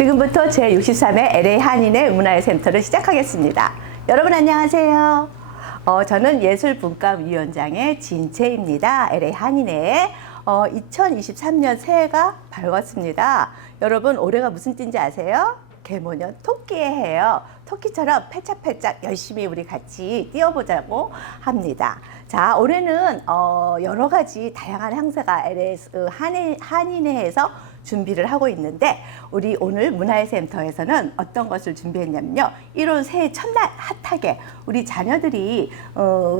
지금부터 제63회 LA 한인의 문화의 센터를 시작하겠습니다. 여러분 안녕하세요. 저는 예술분과위원장의 진채입니다. LA 한인의 2023년 새해가 밝았습니다. 여러분 올해가 무슨 띠인지 아세요? 개모년 토끼의 해예요. 토끼처럼 팔짝팔짝 열심히 우리 같이 뛰어보자고 합니다. 자, 올해는 여러 가지 다양한 행사가 LS 한인회에서 준비를 하고 있는데 우리 오늘 문화의 센터에서는 어떤 것을 준비했냐면요. 1월 새해 첫날 핫하게 우리 자녀들이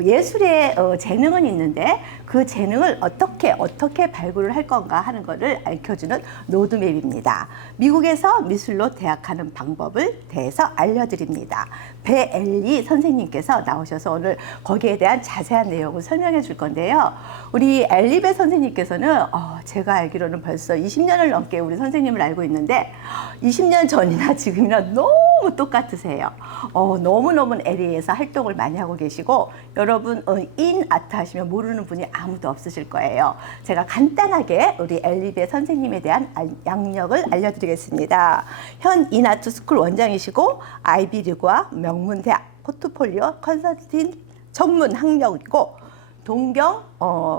예술에 재능은 있는데 그 재능을 어떻게 발굴을 할 건가 하는 것을 알려주는 로드맵입니다. 미국에서 미술로 대학하는 방법을 대해서 알려드립니다. 배엘리 선생님께서 나오셔서 오늘 거기에 대한 자세한 내용을 설명해 줄 건데요. 우리 엘리베 선생님께서는 제가 알기로는 벌써 20년을 넘게 우리 선생님을 알고 있는데 20년 전이나 지금이나 너무 똑같으세요. 너무너무 LA에서 활동을 많이 하고 계시고 여러분 인 아트 하시면 모르는 분이 아무도 없으실 거예요. 제가 간단하게 우리 엘리베 선생님에 대한 양력을 알려드리겠습니다. 현 인아트 스쿨 원장이시고 아이비리그와 명문대학 포트폴리오 컨설팅 전문 학력이고 동경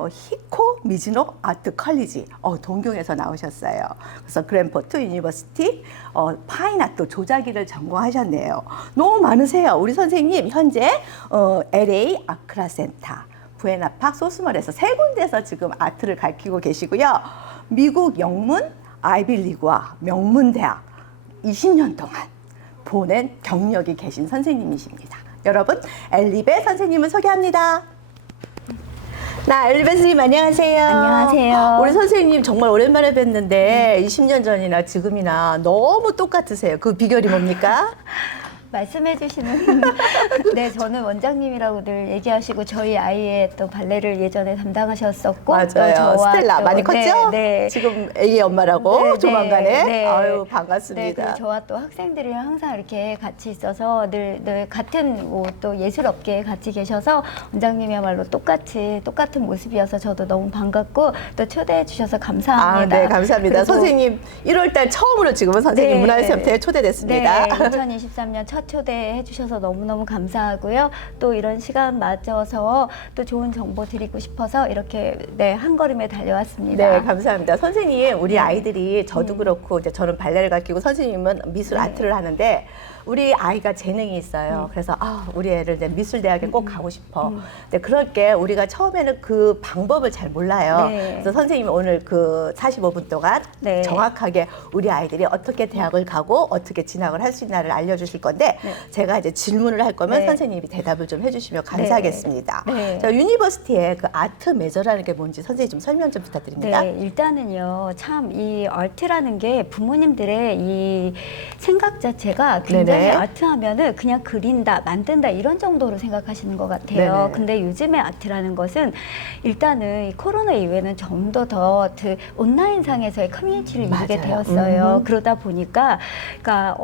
히코 미즈노 아트 컬리지 동경에서 나오셨어요. 그래서 그랜포트 유니버시티 파인아트 조자기를 전공하셨네요. 너무 많으세요. 우리 선생님 현재 LA 아크라 센터 부에나팍 소스몰에서 세 군데서 지금 아트를 가르치고 계시고요. 미국 영문 아이비리그와 명문대학 20년 동안 보낸 경력이 계신 선생님이십니다. 여러분 엘리베 선생님을 소개합니다. 엘리베 선생님 안녕하세요. 안녕하세요. 우리 선생님 정말 오랜만에 뵀는데 20년 전이나 지금이나 너무 똑같으세요. 그 비결이 뭡니까? 말씀해 주시는 네, 저는 원장님이라고 늘 얘기하시고 저희 아이의 또 발레를 예전에 담당하셨었고 맞아요. 스텔라 많이 컸죠? 네. 지금 애기 엄마라고 네, 조만간에 네. 아유 반갑습니다. 네, 그리고 저와 또 학생들이랑 항상 이렇게 같이 있어서 늘 같은 또 예술업계에 같이 계셔서 원장님이야말로 똑같은 모습이어서 저도 너무 반갑고 또 초대해 주셔서 감사합니다. 네, 감사합니다. 선생님 1월달 처음으로 지금은 선생님 네. 문화센터에 초대됐습니다. 네, 2023년 첫 초대해 주셔서 너무너무 감사하고요. 또 이런 시간 맞춰서 또 좋은 정보 드리고 싶어서 이렇게 한 걸음에 달려왔습니다. 네, 감사합니다. 선생님, 우리 아이들이 저도 그렇고 이제 저는 발레를 가르치고 선생님은 미술 아트를 하는데 우리 아이가 재능이 있어요. 그래서 우리 애를 이제 미술대학에 꼭 가고 싶어. 근데 그럴 게 우리가 처음에는 그 방법을 잘 몰라요. 네. 그래서 선생님이 오늘 그 45분 동안 네. 정확하게 우리 아이들이 어떻게 대학을 가고 어떻게 진학을 할 수 있나를 알려주실 건데 제가 이제 질문을 할 거면 선생님이 대답을 좀 해주시면 감사하겠습니다. 네. 자, 유니버시티에 그 아트 메저라는 게 뭔지 선생님 좀 설명 좀 부탁드립니다. 네, 일단은요, 참 이 아트라는 게 부모님들의 이 생각 자체가 굉장히 네네. 아트하면은 그냥 그린다, 만든다 이런 정도로 생각하시는 것 같아요. 네네. 근데 요즘에 아트라는 것은 일단은 이 코로나 이후에는 좀 더 온라인상에서의 커뮤니티를 이루게 맞아요. 되었어요. 그러다 보니까 그러니까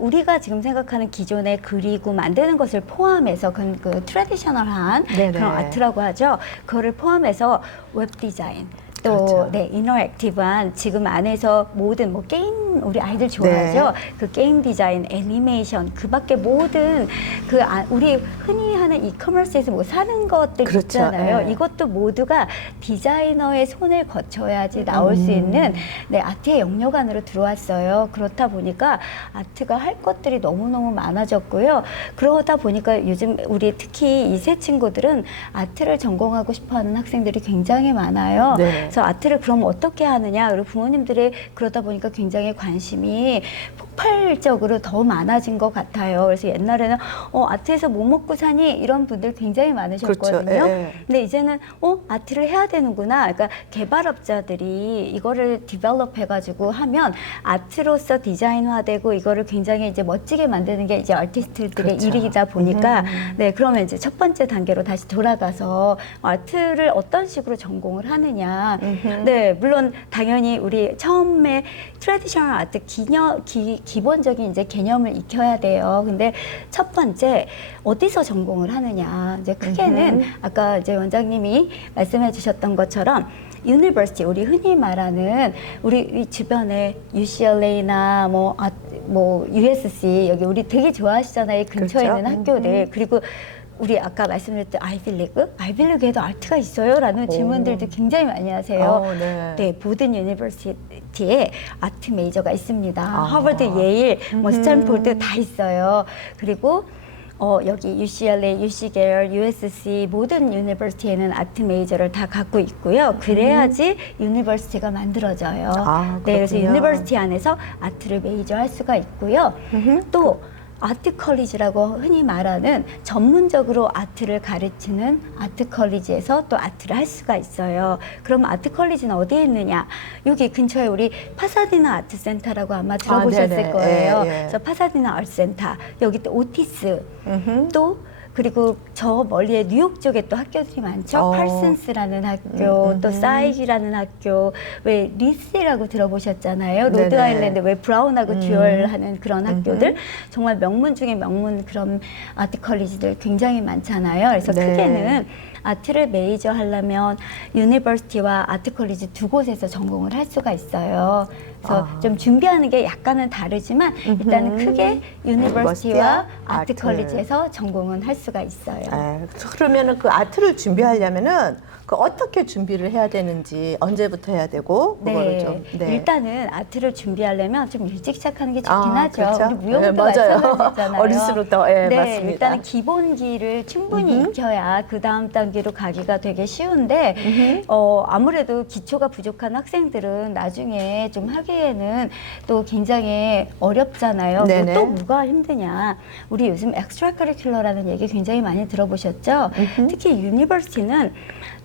우리가 지금 생각하는 기존에 그리고 만드는 것을 포함해서 그 트래디셔널한 네네. 그런 아트라고 하죠. 그거를 포함해서 웹 디자인. 또 그렇죠. 인터랙티브한 지금 안에서 모든 게임 우리 아이들 좋아하죠. 그 게임 디자인, 애니메이션 그밖에 모든 우리 흔히 하는 이커머스에서 사는 것들 그렇죠. 있잖아요. 네. 이것도 모두가 디자이너의 손을 거쳐야지 나올 수 있는 아트의 영역 안으로 들어왔어요. 그렇다 보니까 아트가 할 것들이 너무너무 많아졌고요. 그러다 보니까 요즘 우리 특히 2세 친구들은 아트를 전공하고 싶어하는 학생들이 굉장히 많아요. 네. 그래서 아트를 그럼 어떻게 하느냐, 그리고 부모님들이 그러다 보니까 굉장히 관심이 폭발적으로 더 많아진 것 같아요. 그래서 옛날에는 아트에서 뭐 먹고 사니 이런 분들 굉장히 많으셨거든요. 그렇죠. 예. 근데 이제는 아트를 해야 되는구나. 그러니까 개발업자들이 이거를 디벨롭 해가지고 하면 아트로서 디자인화되고 이거를 굉장히 이제 멋지게 만드는 게 이제 아티스트들의 그렇죠. 일이다 보니까 그러면 이제 첫 번째 단계로 다시 돌아가서 아트를 어떤 식으로 전공을 하느냐. 네, 물론 당연히 우리 처음에 트래디셔널 아트 기본적인 이제 개념을 익혀야 돼요. 근데 첫 번째 어디서 전공을 하느냐. 이제 크게는 아까 이제 원장님이 말씀해 주셨던 것처럼 유니버시티, 우리 흔히 말하는 우리 이 주변에 UCLA나 뭐 USC 여기 우리 되게 좋아하시잖아요. 이 근처에 그렇죠. 있는 학교들. 그리고 우리 아까 말씀드렸던 아이비리그에도 아트가 있어요? 라는 질문들도 굉장히 많이 하세요. 네. 네, 모든 유니버시티에 아트 메이저가 있습니다. 하버드, 예일, 뭐 스탠포드 다 있어요. 그리고 여기 UCLA, UC 계열, USC 모든 유니버시티에는 아트 메이저를 다 갖고 있고요. 그래야지 유니버시티가 만들어져요. 네, 그래서 그렇군요. 유니버시티 안에서 아트를 메이저 할 수가 있고요. 또 아트 컬리지라고 흔히 말하는 전문적으로 아트를 가르치는 아트 컬리지에서 또 아트를 할 수가 있어요. 그럼 아트 컬리지는 어디에 있느냐? 여기 근처에 우리 파사디나 아트 센터라고 아마 들어보셨을 네네. 거예요. 예. 그래서 파사디나 아트 센터, 여기 또 오티스, 또 그리고 저 멀리에 뉴욕 쪽에 또 학교들이 많죠. 팔슨스라는 학교, 또 사이기라는 학교, 왜 리스라고 들어보셨잖아요. 로드 네네. 아일랜드 왜 브라운하고 듀얼하는 그런 학교들, 정말 명문 중에 명문 그런 아트 컬리지들 굉장히 많잖아요. 그래서 네. 크게는 아트를 메이저 하려면 유니버시티와 아트 컬리지 두 곳에서 전공을 할 수가 있어요. 그래서 좀 준비하는 게 약간은 다르지만 일단은 크게 유니버시티와 아트 컬리지에서 전공은 할 수가 있어요. 그러면은 그 아트를 준비하려면은 그 어떻게 준비를 해야 되는지 언제부터 해야 되고 그거를 좀 일단은 아트를 준비하려면 좀 일찍 시작하는 게 좋긴 하죠. 그렇죠? 우리 무용도 맞아요. 마찬가지잖아요. 어릴수부터 네, 맞습니다. 일단은 기본기를 충분히 익혀야 그 다음 단계로 가기가 되게 쉬운데 아무래도 기초가 부족한 학생들은 나중에 좀 하기에는 또 굉장히 어렵잖아요. 네네. 또 뭐가 힘드냐? 우리 요즘 엑스트라 커리큘러라는 얘기 굉장히 많이 들어보셨죠? 특히 유니버시티는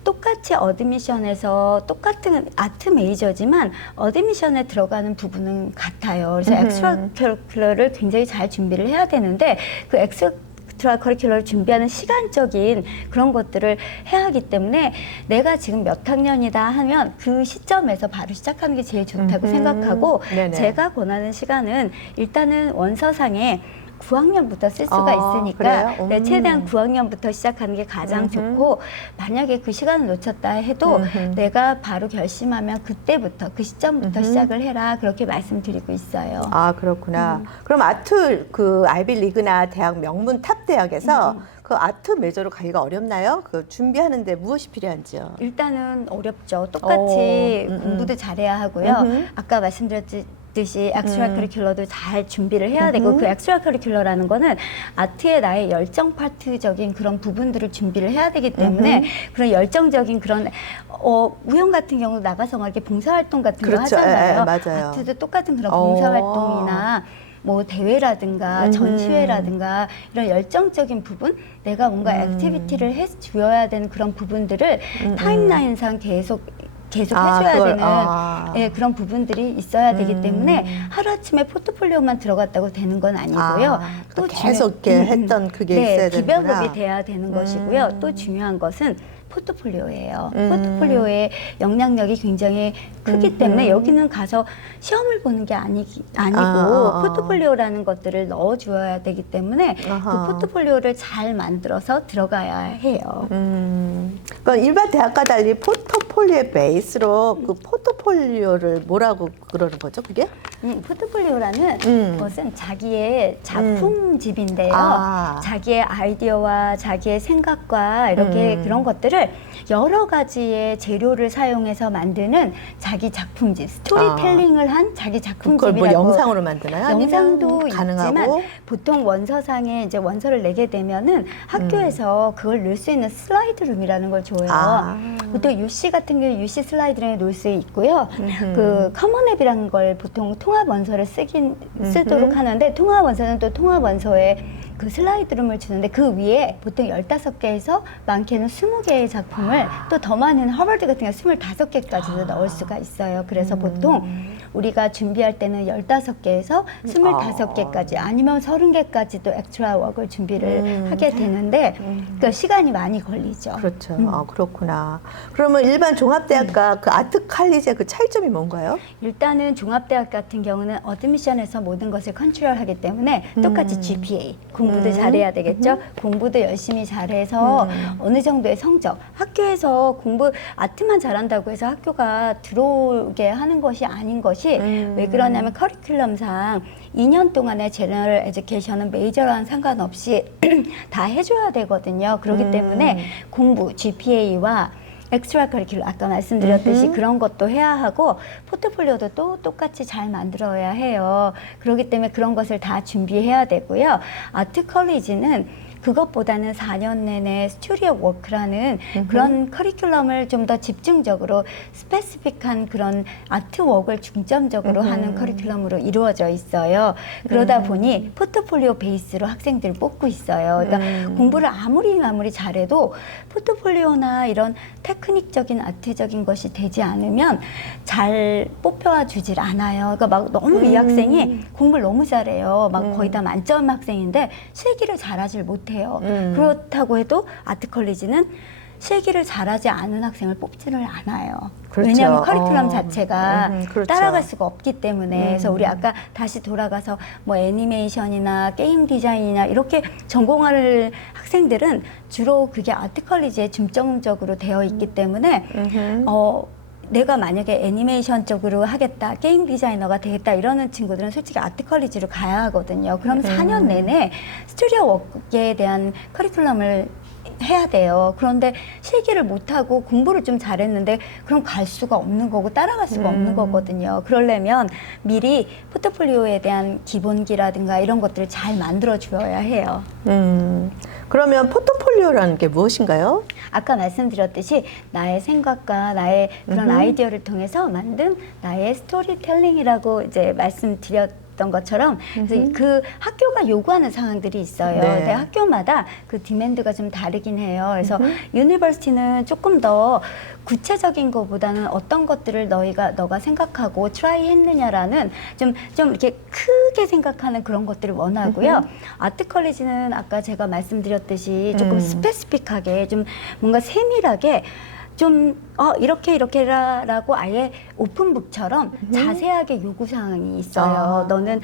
똑같이 어드미션에서 똑같은 아트 메이저지만 어드미션에 들어가는 부분은 같아요. 그래서 엑스트라 커리큘러를 굉장히 잘 준비를 해야 되는데 그 엑스트라 커리큘러를 준비하는 시간적인 그런 것들을 해야 하기 때문에 내가 지금 몇 학년이다 하면 그 시점에서 바로 시작하는 게 제일 좋다고 생각하고 네네. 제가 권하는 시간은 일단은 원서상에 9학년부터 쓸 수가 있으니까 그래요? 네, 최대한 9학년부터 시작하는 게 가장 좋고 만약에 그 시간을 놓쳤다 해도 내가 바로 결심하면 그때부터 그 시점부터 시작을 해라 그렇게 말씀드리고 있어요. 그렇구나. 그럼 아트 그 아이비리그나 대학 명문 탑 대학에서 그 아트 메이저로 가기가 어렵나요? 그 준비하는데 무엇이 필요한지요? 일단은 어렵죠. 똑같이 공부도 잘해야 하고요. 아까 말씀드렸듯이 엑스트라 커리큘러도 잘 준비를 해야 되고 그 엑스트라 커리큘러라는 거는 아트에 나의 열정 파트적인 그런 부분들을 준비를 해야 되기 때문에 그런 열정적인 그런 무용 같은 경우 나가서 막 이렇게 봉사활동 같은 거 그렇죠. 하잖아요. 맞아요. 아트도 똑같은 그런 봉사활동이나 뭐 대회라든가 전시회라든가 이런 열정적인 부분 내가 뭔가 액티비티를 해 주어야 되는 그런 부분들을 타임라인상 계속 해줘야 되는 그런 부분들이 있어야 되기 때문에 하루아침에 포트폴리오만 들어갔다고 되는 건 아니고요. 또 계속 이렇게 했던 그게 있어야 되는구나. 기별급이 돼야 되는 것이고요. 또 중요한 것은 포트폴리오예요. 포트폴리오의 영향력이 굉장히 크기 때문에 여기는 가서 시험을 보는 게 아니고 포트폴리오라는 것들을 넣어주어야 되기 때문에 그 포트폴리오를 잘 만들어서 들어가야 해요. 그러니까 일반 대학과 달리 포트폴리오의 베이스로 그 포트폴리오를 뭐라고 그러는 거죠, 그게? 포트폴리오라는 것은 자기의 작품집인데요. 자기의 아이디어와 자기의 생각과 이렇게 그런 것들을 여러 가지의 재료를 사용해서 만드는 자기 작품집, 스토리텔링을 한 자기 작품집이라고. 그걸 뭐 영상으로 만드나요? 영상도 가능하고? 있지만 보통 원서상에 이제 원서를 내게 되면은 학교에서 그걸 넣을 수 있는 슬라이드 룸이라는 걸 줘요. 보통 UC 같은 경우 UC 슬라이드룸에 놓을 수 있고요. 그 커먼앱이라는 걸 보통 통합 원서를 쓰도록 하는데 통합 원서는 또 통합 원서에 그 슬라이드룸을 주는데 그 위에 보통 15개에서 많게는 20개의 작품을 또 더 많은 하버드 같은 경우 25개까지도 넣을 수가 있어요. 그래서 보통 우리가 준비할 때는 15개에서 25개까지 아니면 30개까지도 엑스트라 워크를 준비를 하게 되는데 그 시간이 많이 걸리죠. 그렇죠. 그렇구나. 그러면 일반 종합대학과 그 아트 칼리지의 그 차이점이 뭔가요? 일단은 종합대학 같은 경우는 어드미션에서 모든 것을 컨트롤하기 때문에 똑같이 GPA 공부도 잘해야 되겠죠. 공부도 열심히 잘해서 어느 정도의 성적 학교에서 공부 아트만 잘한다고 해서 학교가 들어오게 하는 것이 아닌 것이 왜 그러냐면 커리큘럼상 2년 동안의 제너럴 에듀케이션은 메이저랑 상관없이 다 해줘야 되거든요. 그렇기 때문에 공부 GPA와 엑스트라 커리큘럼 아까 말씀드렸듯이 그런 것도 해야 하고 포트폴리오도 또 똑같이 잘 만들어야 해요. 그렇기 때문에 그런 것을 다 준비해야 되고요. 아트 컬리지는 그것보다는 4년 내내 스튜디오 워크라는 그런 커리큘럼을 좀 더 집중적으로 스페시픽한 그런 아트웍을 중점적으로 하는 커리큘럼으로 이루어져 있어요. 그러다 보니 포트폴리오 베이스로 학생들을 뽑고 있어요. 그러니까 공부를 아무리 잘해도 포트폴리오나 이런 테크닉적인 아트적인 것이 되지 않으면 잘 뽑혀 주질 않아요. 그러니까 막 너무 이 학생이 공부를 너무 잘해요. 막 거의 다 만점 학생인데 실기를 잘하질 못해요. 그렇다고 해도 아트 컬리지는 실기를 잘하지 않은 학생을 뽑지를 않아요. 그렇죠. 왜냐하면 커리큘럼 자체가 그렇죠. 따라갈 수가 없기 때문에. 그래서 우리 아까 다시 돌아가서 뭐 애니메이션이나 게임 디자인이나 이렇게 전공할 학생들은 주로 그게 아트 컬리지에 중점적으로 되어 있기 때문에 내가 만약에 애니메이션 쪽으로 하겠다, 게임 디자이너가 되겠다 이러는 친구들은 솔직히 아트 컬리지로 가야 하거든요. 그럼 4년 내내 스튜디오 워크에 대한 커리큘럼을 해야 돼요. 그런데 실기를 못하고 공부를 좀 잘했는데 그럼 갈 수가 없는 거고 따라갈 수가 없는 거거든요. 그러려면 미리 포트폴리오에 대한 기본기라든가 이런 것들을 잘 만들어 주어야 해요. 그러면 포트폴리오라는 게 무엇인가요? 아까 말씀드렸듯이 나의 생각과 나의 그런 아이디어를 통해서 만든 나의 스토리텔링이라고 이제 말씀드렸던 것처럼 그래서 그 학교가 요구하는 상황들이 있어요. 네. 근데 학교마다 그 디맨드가 좀 다르긴 해요. 그래서 유니버시티는 조금 더 구체적인 것보다는 어떤 것들을 너가 생각하고 트라이 했느냐라는 좀 이렇게 크게 생각하는 그런 것들을 원하고요. 아트 컬리지는 아까 제가 말씀드렸듯이 조금 스페시픽하게 좀 뭔가 세밀하게 좀 이렇게라고 아예 오픈북처럼 자세하게 요구사항이 있어요. 너는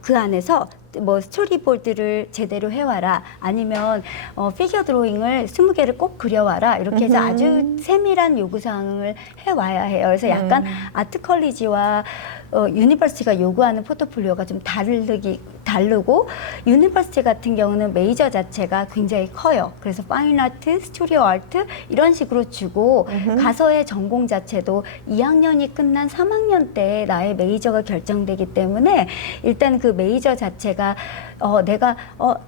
그 안에서 뭐 스토리보드를 제대로 해와라 아니면 피겨 드로잉을 20개를 꼭 그려와라 이렇게 해서 아주 세밀한 요구사항을 해와야 해요. 그래서 약간 아트 컬리지와 유니버시티가 요구하는 포트폴리오가 좀 다르고 유니버시티 같은 경우는 메이저 자체가 굉장히 커요. 그래서 파인 아트, 스튜디오 아트 이런 식으로 주고 가서의 전공 자체도 2학년이 끝난 3학년 때 나의 메이저가 결정되기 때문에 일단 그 메이저 자체가 내가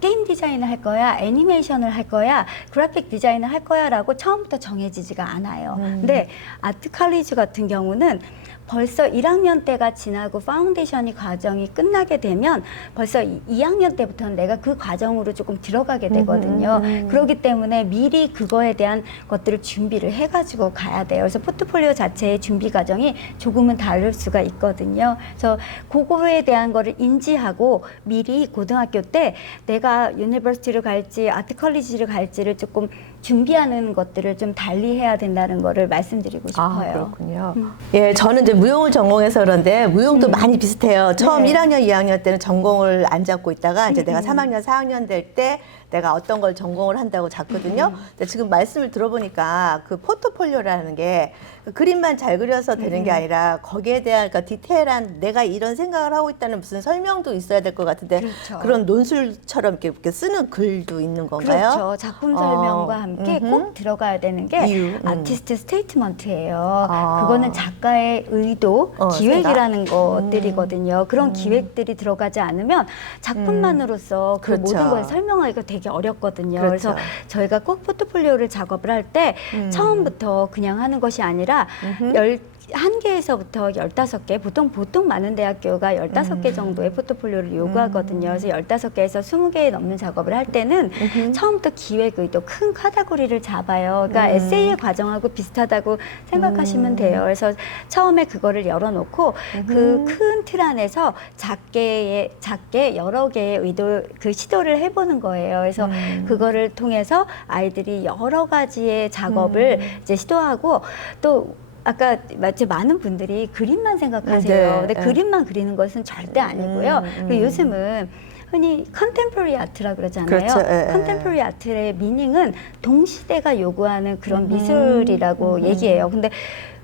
게임 디자인을 할 거야, 애니메이션을 할 거야, 그래픽 디자인을 할 거야 라고 처음부터 정해지지가 않아요. 근데 아트 컬리지 같은 경우는 벌써 1학년 때가 지나고 파운데이션이 과정이 끝나게 되면 벌써 2학년 때부터는 내가 그 과정으로 조금 들어가게 되거든요. 그렇기 때문에 미리 그거에 대한 것들을 준비를 해가지고 가야 돼요. 그래서 포트폴리오 자체의 준비 과정이 조금은 다를 수가 있거든요. 그래서 그거에 대한 거를 인지하고 미리 고등학교 때 내가 유니버시티를 갈지 아트 컬리지를 갈지를 조금 준비하는 것들을 좀 달리 해야 된다는 거를 말씀드리고 싶어요. 그렇군요. 예, 저는 이제 무용을 전공해서 그런데 무용도 많이 비슷해요. 처음 네. 1학년, 2학년 때는 전공을 안 잡고 있다가 이제 내가 3학년, 4학년 될 때 내가 어떤 걸 전공을 한다고 잡거든요. 근데 지금 말씀을 들어보니까 그 포트폴리오라는 게 그 그림만 잘 그려서 되는 게 아니라 거기에 대한 그러니까 디테일한 내가 이런 생각을 하고 있다는 무슨 설명도 있어야 될 것 같은데 그렇죠. 그런 논술처럼 이렇게 쓰는 글도 있는 건가요? 그렇죠. 작품 설명과 함께 꼭 들어가야 되는 게 이유, 아티스트 스테이트먼트예요. 아. 그거는 작가의 의도, 기획이라는 것들이거든요. 그런 기획들이 들어가지 않으면 작품만으로서 그 그렇죠. 모든 걸 설명하기가 되게 어렵거든요. 그렇죠. 그래서 저희가 꼭 포트폴리오를 작업을 할 때 처음부터 그냥 하는 것이 아니라 한 개에서부터 15개, 보통 많은 대학교가 15개 정도의 포트폴리오를 요구하거든요. 그래서 15개에서 20개에 넘는 작업을 할 때는 처음부터 기획 의도, 큰 카테고리를 잡아요. 그러니까 에세이의 과정하고 비슷하다고 생각하시면 돼요. 그래서 처음에 그거를 열어놓고 그 큰 틀 안에서 작게 여러 개의 그 시도를 해보는 거예요. 그래서 그거를 통해서 아이들이 여러 가지의 작업을 이제 시도하고 또 아까 마치 많은 분들이 그림만 생각하세요. 네, 근데 네. 그림만 그리는 것은 절대 아니고요. 그리고 요즘은 흔히 컨템포러리 아트라 그러잖아요. 그렇죠. 예, 예. 컨템포러리 아트의 미닝은 동시대가 요구하는 그런 미술이라고 얘기해요. 근데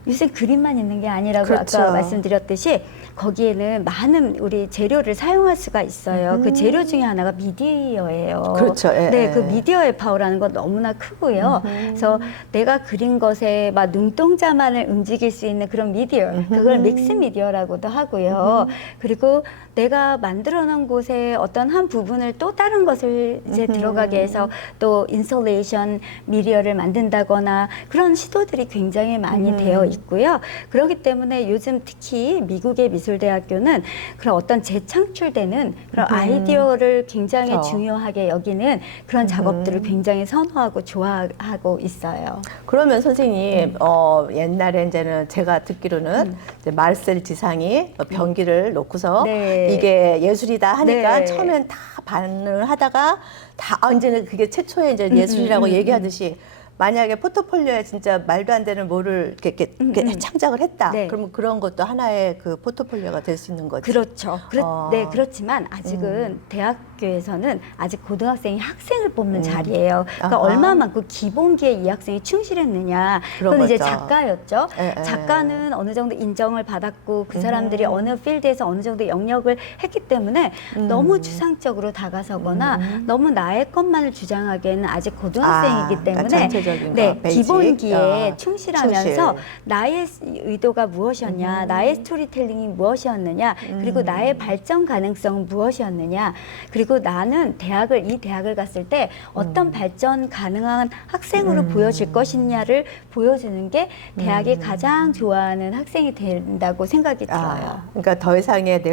요새 그림만 있는 게 아니라고 그렇죠. 아까 말씀드렸듯이 거기에는 많은 우리 재료를 사용할 수가 있어요. 그 재료 중에 하나가 미디어예요. 그렇죠. 예, 네, 예. 그 미디어의 파워라는 건 너무나 크고요. 그래서 내가 그린 것에 막 눈동자만을 움직일 수 있는 그런 미디어, 그걸 믹스 미디어라고도 하고요. 그리고 내가 만들어 놓은 곳에 어떤 한 부분을 또 다른 것을 이제 들어가게 해서 또 인스톨레이션 미디어를 만든다거나 그런 시도들이 굉장히 많이 되어 있고요. 그렇기 때문에 요즘 특히 미국의 미술대학교는 그런 어떤 재창출되는 그런 아이디어를 굉장히 그렇죠. 중요하게 여기는 그런 작업들을 굉장히 선호하고 좋아하고 있어요. 그러면 선생님, 옛날에 이제는 제가 듣기로는 이제 마르셀 지상이 변기를 놓고서 네. 이게 예술이다 하니까 네. 처음엔 다 반응을 하다가 이제는 그게 최초의 이제 예술이라고 얘기하듯이 만약에 포트폴리오에 진짜 말도 안 되는 뭐를 이렇게 창작을 했다. 네. 그러면 그런 것도 하나의 그 포트폴리오가 될 수 있는 거지. 그렇죠. 어. 네, 그렇지만 아직은 대학교에서는 아직 고등학생이 학생을 뽑는 자리예요. 그러니까 아하. 얼마만큼 기본기에 이 학생이 충실했느냐. 그런 그건 이제 거죠. 작가였죠. 예, 예. 작가는 어느 정도 인정을 받았고 그 사람들이 어느 필드에서 어느 정도 영역을 했기 때문에 너무 추상적으로 다가서거나 너무 나의 것만을 주장하기에는 아직 고등학생이기 그러니까 때문에 전체적인 거, 네, 베이직. 기본기에 충실하면서 충실. 나의 의도가 무엇이었냐, 나의 스토리텔링이 무엇이었느냐, 그리고 나의 발전 가능성은 무엇이었느냐, 그리고 나는 이 대학을 갔을 때 어떤 발전 가능한 학생으로 보여질 것이냐를 보여주는 게 대학이 가장 좋아하는 학생이 된다고 생각이 들어요. 그러니까 더 이상의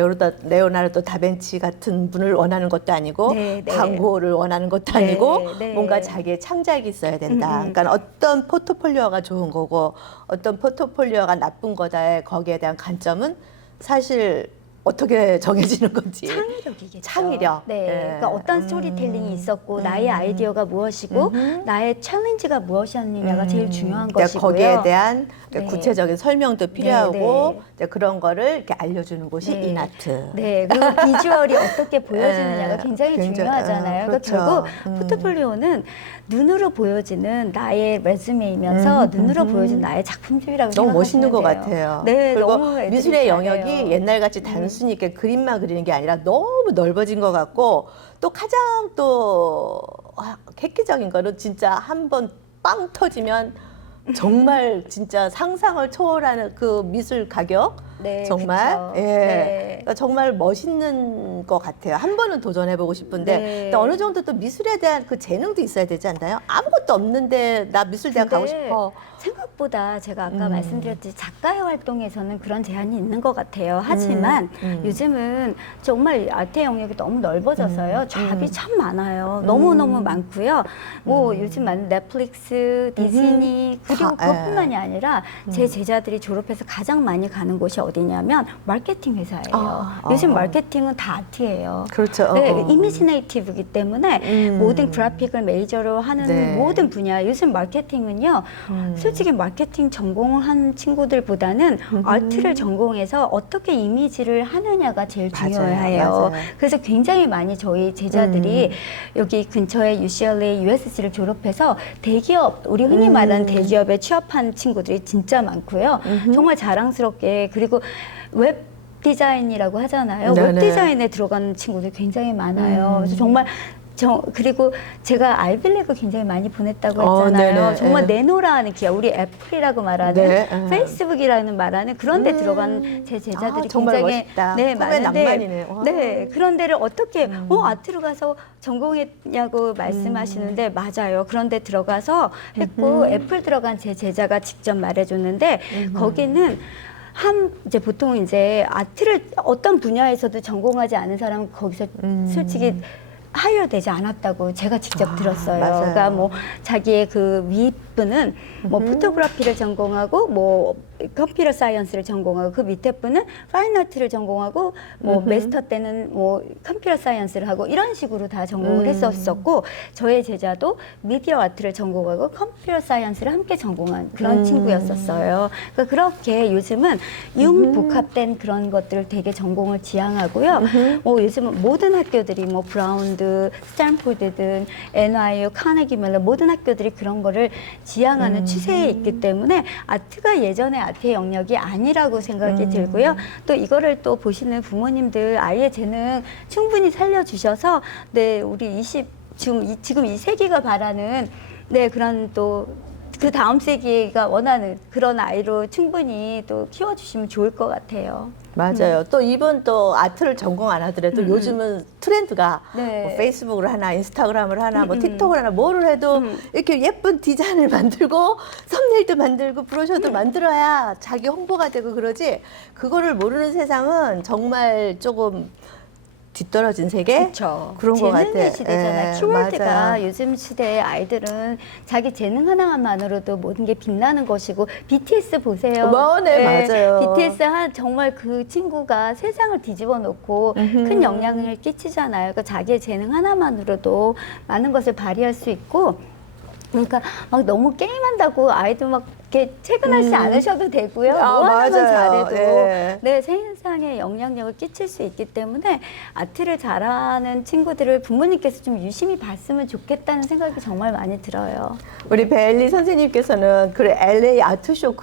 레오나르도 다빈치 같은 분을 원하는 것도 아니고 네, 네. 광고를 원하는 것도 네, 아니고 네. 뭔가 자기의 창작이 있어야 된다. 그러니까 어떤 포트폴리오가 좋은 거고 어떤 포트폴리오가 나쁜 거다에 거기에 대한 관점은 사실 어떻게 정해지는 건지. 창의력이겠죠. 창의력. 네. 예. 그러니까 어떤 스토리텔링이 있었고 나의 아이디어가 무엇이고 나의 챌린지가 무엇이었느냐가 제일 중요한 그러니까 것이고요. 거기에 대한 네. 구체적인 설명도 필요하고 네. 이제 그런 거를 이렇게 알려주는 곳이 네. 인아트. 네, 그리고 비주얼이 어떻게 보여지느냐가 굉장히 중요하잖아요. 그러니까 그렇죠. 결국 포트폴리오는 눈으로 보여지는 나의 레즈메이면서 눈으로 보여지는 나의 작품집이라고 너무 멋있는 것 생각하시면 돼요. 같아요. 네, 그리고 너무 애들이 미술의 잘해요. 영역이 옛날같이 단순히 이렇게 그림만 그리는 게 아니라 너무 넓어진 것 같고 또 가장 또 획기적인 거는 진짜 한번 빵 터지면 정말 진짜 상상을 초월하는 그 미술 가격 네, 정말 그쵸. 예 네. 그러니까 정말 멋있는 것 같아요. 한 번은 도전해보고 싶은데 네. 또 어느 정도 또 미술에 대한 그 재능도 있어야 되지 않나요? 아무것도 없는데 나 미술대학 가고 근데 싶어. 생각보다 제가 아까 말씀드렸듯이 작가의 활동에서는 그런 제한이 있는 것 같아요. 하지만 요즘은 정말 아트의 영역이 너무 넓어져서요. 잡이 참 많아요. 너무너무 많고요. 뭐 요즘 많은 넷플릭스, 디즈니 그리고 다, 그것뿐만이 아니라 제 제자들이 졸업해서 가장 많이 가는 곳이 어디냐면 마케팅 회사예요. 요즘 마케팅은 다 아트예요. 그렇죠. 네, 이미지 네이티브이기 때문에 모든 그래픽을 메이저로 하는 네. 모든 분야 요즘 마케팅은요 솔직히 마케팅 전공한 친구들보다는 아트를 전공해서 어떻게 이미지를 하느냐가 제일 맞아요, 중요해요. 맞아요. 그래서 굉장히 많이 저희 제자들이 여기 근처에 UCLA, USC를 졸업해서 대기업 우리 흔히 말하는 대기업에 취업한 친구들이 진짜 많고요. 정말 자랑스럽게 그리고 웹 디자인이라고 하잖아요. 네네. 웹 디자인에 들어가는 친구들 굉장히 많아요. 그래서 정말 그리고 제가 아이빌리그 굉장히 많이 보냈다고 어, 했잖아요. 네네. 정말 네. 내노라 하는 기업, 우리 애플이라고 말하는 네. 페이스북이라는 말하는 그런 데 들어간 제 제자들이 정말 굉장히 멋있다. 네, 꿈의 많은데 낭만이네. 와. 네, 그런 데를 어떻게 아트로 가서 전공했냐고 말씀하시는데 맞아요. 그런 데 들어가서 했고 애플 들어간 제 제자가 직접 말해줬는데 거기는 이제 보통 이제 아트를 어떤 분야에서도 전공하지 않은 사람은 거기서 솔직히 하여되지 않았다고 제가 직접 들었어요. 맞아요. 그러니까 뭐 자기의 그 윗분은 뭐 포토그래피를 전공하고 뭐 컴퓨터 사이언스를 전공하고 그 밑에 분은 파인 아트를 전공하고 뭐 마스터 때는 뭐 컴퓨터 사이언스를 하고 이런 식으로 다 전공을 했었고 저의 제자도 미디어 아트를 전공하고 컴퓨터 사이언스를 함께 전공한 그런 친구였었어요. 그러니까 그렇게 요즘은 융복합된 그런 것들을 되게 전공을 지향하고요. 뭐 요즘은 모든 학교들이 뭐 브라운드, 스탠포드든 NYU, 카네기 멜론 모든 학교들이 그런 거를 지향하는 추세에 있기 때문에 아트가 예전에 아트의 영역이 아니라고 생각이 들고요. 또 이거를 또 보시는 부모님들 아이의 재능 충분히 살려주셔서 네 우리 지금 이 세기가 바라는 네 그런 또 그 다음 세기가 원하는 그런 아이로 충분히 또 키워주시면 좋을 것 같아요. 맞아요. 또 이분 또 아트를 전공 안 하더라도 요즘은 트렌드가 네. 뭐 페이스북을 하나, 인스타그램을 하나, 뭐 틱톡을 하나, 뭐를 해도 이렇게 예쁜 디자인을 만들고 썸네일도 만들고 브로셔도 만들어야 자기 홍보가 되고 그러지. 그거를 모르는 세상은 정말 조금 뒤떨어진 세계 그렇죠. 그런 것 같아. 재능의 시대잖아요. 예, 키워드가 맞아요. 요즘 시대의 아이들은 자기 재능 하나만으로도 모든 게 빛나는 것이고 BTS 보세요. 네, 맞아요. BTS 정말 그 친구가 세상을 뒤집어 놓고 큰 영향을 끼치잖아요. 그러니까 자기의 재능 하나만으로도 많은 것을 발휘할 수 있고 그러니까 막 너무 게임한다고 아이들 막 이렇게 퇴근하지 않으셔도 되고요. 아, 뭐 하나만 맞아요. 잘해도 예. 내 세상에 영향력을 끼칠 수 있기 때문에 아트를 잘하는 친구들을 부모님께서 좀 유심히 봤으면 좋겠다는 생각이 정말 많이 들어요. 우리 벨리 선생님께서는 그 LA 아트쇼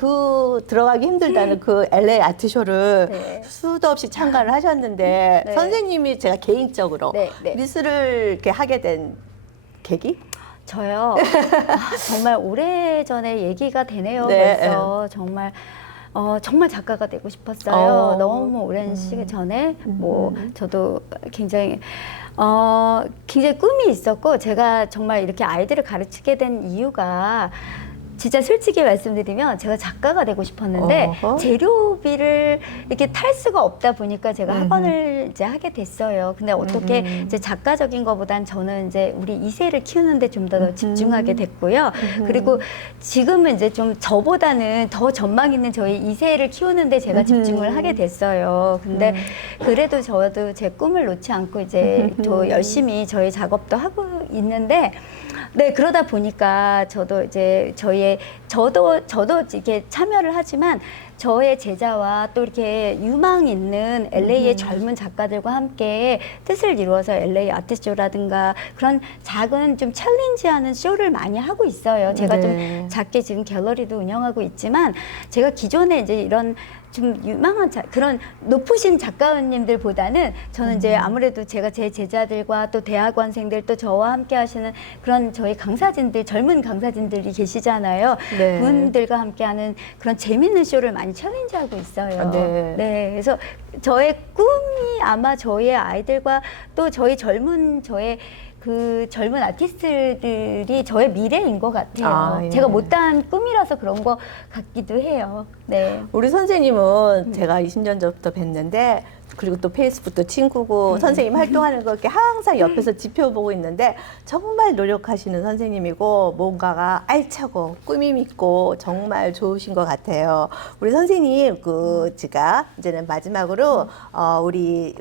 들어가기 힘들다는 그 LA 아트쇼를 네. 수도 없이 참가를 하셨는데 네. 선생님이 제가 개인적으로 네, 네. 미술을 이렇게 하게 된 계기? 저요. 정말 오래전에 얘기가 되네요. 네. 벌써 정말 정말 작가가 되고 싶었어요. 너무 오랜 시간 전에 뭐 저도 굉장히 굉장히 꿈이 있었고 제가 정말 이렇게 아이들을 가르치게 된 이유가 진짜 솔직히 말씀드리면 제가 작가가 되고 싶었는데 어허. 재료비를 이렇게 탈 수가 없다 보니까 제가 학원을 이제 하게 됐어요. 근데 어떻게 이제 작가적인 것보단 저는 이제 우리 2세를 키우는데 좀 더 집중하게 됐고요. 그리고 지금은 이제 좀 저보다는 더 전망 있는 저희 2세를 키우는데 제가 집중을 하게 됐어요. 근데 그래도 저도 제 꿈을 놓지 않고 이제 더 열심히 저희 작업도 하고 있는데 네, 그러다 보니까 저도 이제 저도 이렇게 참여를 하지만 저의 제자와 또 이렇게 유망 있는 LA의 젊은 작가들과 함께 뜻을 이루어서 LA 아트쇼라든가 그런 작은 좀 챌린지하는 쇼를 많이 하고 있어요. 제가 네. 좀 작게 지금 갤러리도 운영하고 있지만 제가 기존에 이제 이런 좀 유망한 그런 높으신 작가님들보다는 저는 이제 아무래도 제가 제 제자들과 또 대학원생들 또 저와 함께 하시는 그런 저희 강사진들 젊은 강사진들이 계시잖아요. 네. 그분들과 함께하는 그런 재밌는 쇼를 많이 챌린지하고 있어요. 네. 네, 그래서 저의 꿈이 아마 저희 아이들과 또 저희 저의 그 젊은 아티스트들이 저의 미래인 것 같아요. 아, 예. 제가 못다한 꿈이라서 그런 것 같기도 해요. 네. 우리 선생님은 제가 20년 전부터 뵀는데 그리고 또 페이스북도 친구고 선생님 활동하는 거 이렇게 항상 옆에서 지켜보고 있는데 정말 노력하시는 선생님이고 뭔가가 알차고 꾸밈 있고 정말 좋으신 것 같아요. 우리 선생님 제가 이제는 마지막으로 우리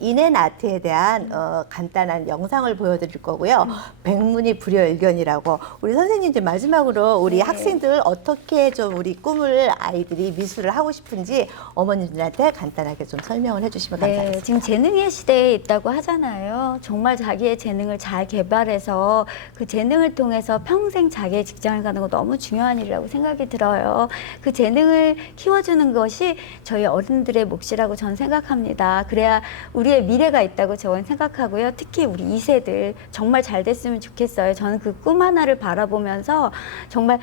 인앤 아트에 대한 간단한 영상을 보여드릴 거고요. 백문이 불여일견이라고 우리 선생님 이제 마지막으로 우리 네. 학생들 어떻게 좀 우리 꿈을 아이들이 미술을 하고 싶은지 어머님들한테 간단하게 좀 설명을 해주세요. 주시면 네, 감사하겠습니다. 지금 재능의 시대에 있다고 하잖아요. 정말 자기의 재능을 잘 개발해서 그 재능을 통해서 평생 자기의 직장을 가는 거 너무 중요한 일이라고 생각이 들어요. 그 재능을 키워주는 것이 저희 어른들의 몫이라고 저는 생각합니다. 그래야 우리의 미래가 있다고 저는 생각하고요. 특히 우리 2세들 정말 잘 됐으면 좋겠어요. 저는 그 꿈 하나를 바라보면서 정말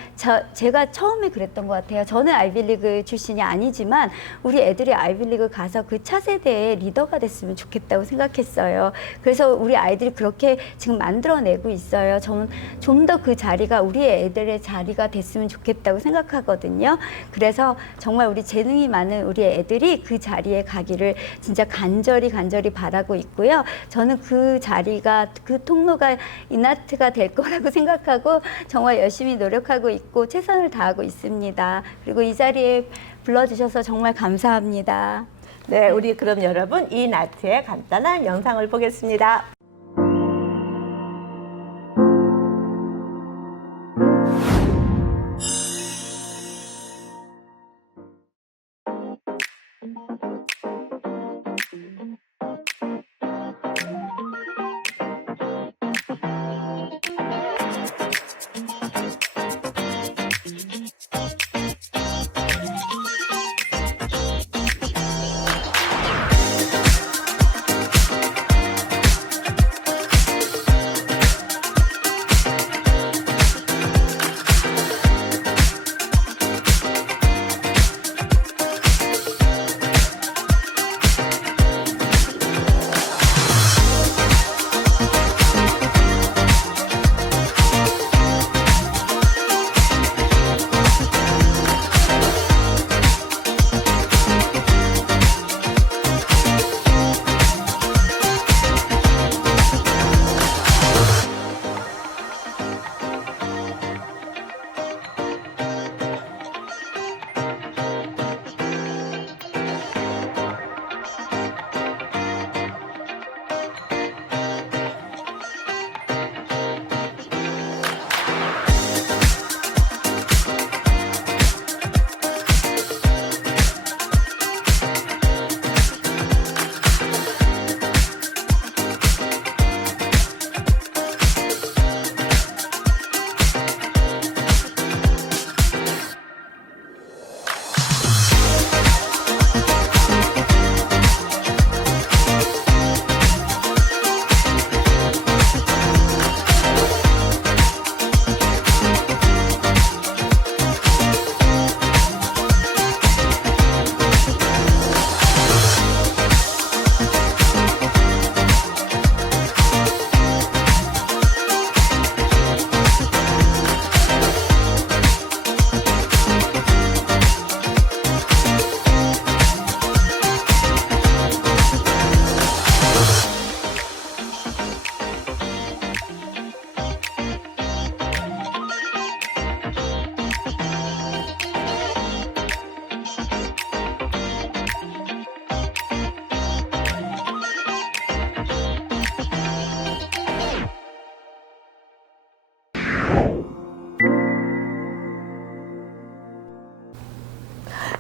제가 처음에 그랬던 것 같아요. 저는 아이비리그 출신이 아니지만 우리 애들이 아이비리그 가서 그 차세대의 리더가 됐으면 좋겠다고 생각했어요. 그래서 우리 아이들이 그렇게 지금 만들어내고 있어요. 저는 좀 더 그 자리가 우리 애들의 자리가 됐으면 좋겠다고 생각하거든요. 그래서 정말 우리 재능이 많은 우리 애들이 그 자리에 가기를 진짜 간절히 바라고 있고요. 저는 그 자리가 그 통로가 이나트가 될 거라고 생각하고 정말 열심히 노력하고 있고 최선을 다하고 있습니다. 그리고 이 자리에 불러주셔서 정말 감사합니다. 네, 우리 그럼 여러분 이 나트의 간단한 영상을 보겠습니다.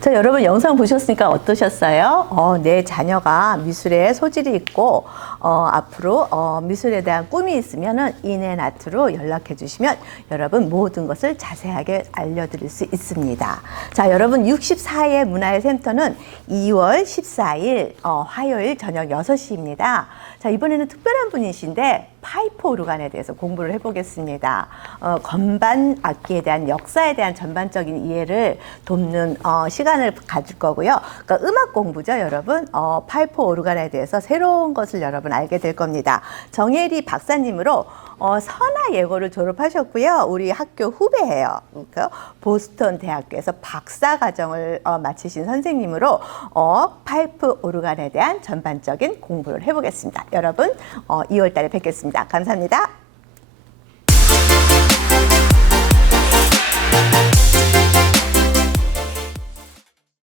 자, 여러분 영상 보셨으니까 어떠셨어요? 내 자녀가 미술에 소질이 있고 앞으로 미술에 대한 꿈이 있으면은 이네나트로 연락해 주시면 여러분 모든 것을 자세하게 알려드릴 수 있습니다. 자, 여러분 64회 문화의 센터는 2월 14일 화요일 저녁 6시입니다. 자, 이번에는 특별한 분이신데 파이프 오르간에 대해서 공부를 해보겠습니다. 건반 악기에 대한 역사에 대한 전반적인 이해를 돕는 시간을 가질 거고요. 그러니까 음악 공부죠, 여러분. 파이프 오르간에 대해서 새로운 것을 여러분 알게 될 겁니다. 정혜리 박사님으로 선화 예고를 졸업하셨고요. 우리 학교 후배예요. 보스턴 대학교에서 박사 과정을 마치신 선생님으로 파이프 오르간에 대한 전반적인 공부를 해보겠습니다. 여러분 2월 달에 뵙겠습니다. 감사합니다.